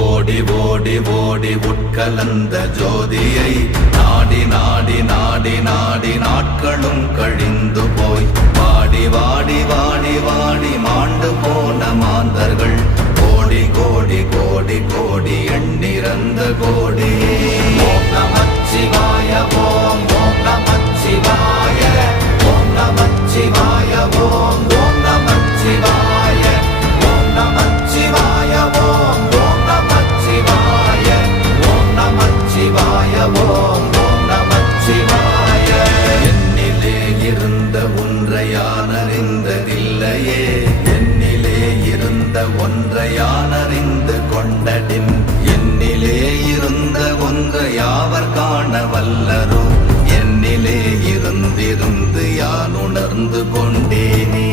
ஓடி ஓடி ஓடி உட்கலந்த ஜோதியை நாடி நாடி நாடி நாடி நாட்களும் கழிந்து போய் வாடி வாடி வாடி வாடி மாண்டு போன மாந்தர்கள் கோடி கோடி கோடி கோடி எண்ணிறந்த கோடி. ஓம் நமச்சிவாய ஓம் ஓம் நமச்சிவாய ஓம் நமச்சிவாய ஓம் ஓம் நமச்சிவாய ஓம் நமச்சிவாய ஓம் ஓம் நமச்சிவாய ஓம் நமச்சிவாய ஓம் ஓம் நமச்சிவாய. என்னிலே இருந்த ஒன்றை யான் அறிந்ததில்லையே, என்னிலே இருந்த ஒன்றை யான் அறிந்து கொண்டடின், என்னிலே இருந்த ஒன்றை யாவர் காண வல்லரோ, என்னிலே இருந்திருந்து யான் உணர்ந்து கொண்டேனே.